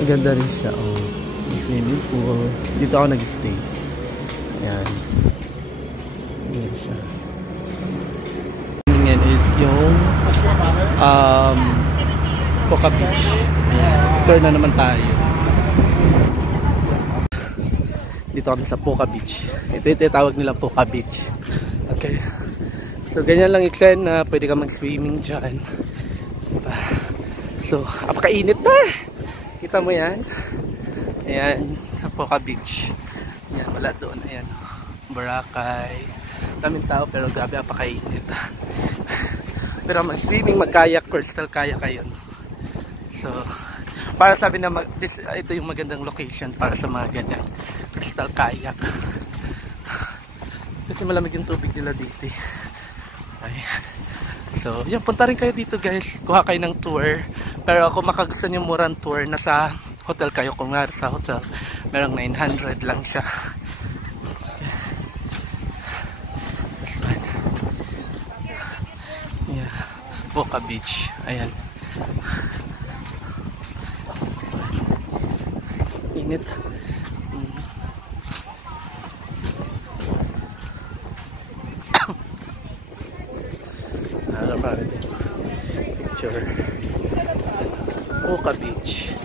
Maganda rin siya. Oh. Swimming pool. Dito ako nag-stay. Ayan. Ayan siya. Ngayon is yung Poca Beach. Ayan. Turn na naman tayo. Dito kami sa Poca Beach. Ito yung tawag nila Poca Beach. Okay. So ganyan lang i-extend na pwede ka mag-swimming dyan. Diba? So, apakainit na. Kita mo yan. Ayan, Poca Beach. Ayan, wala doon. Ayan, Boracay. Daming tao pero grabe apakainit. Pero mag-swimming, mag-kayak, coastal kayak kayo. So, para sabi na ito yung magandang location para sa mga ganyan coastal kayak. Kasi malamig yung tubig nila dito. Okay. So, yun, punta rin kayo dito guys. Kuha kayo ng tour. Pero ako makagusto nyo murang tour. Nasa hotel kayo. Kung nga sa hotel, merong 900 lang siya. This one. Yeah. Poca Beach. Ayan. Init. Picture. Poca Beach.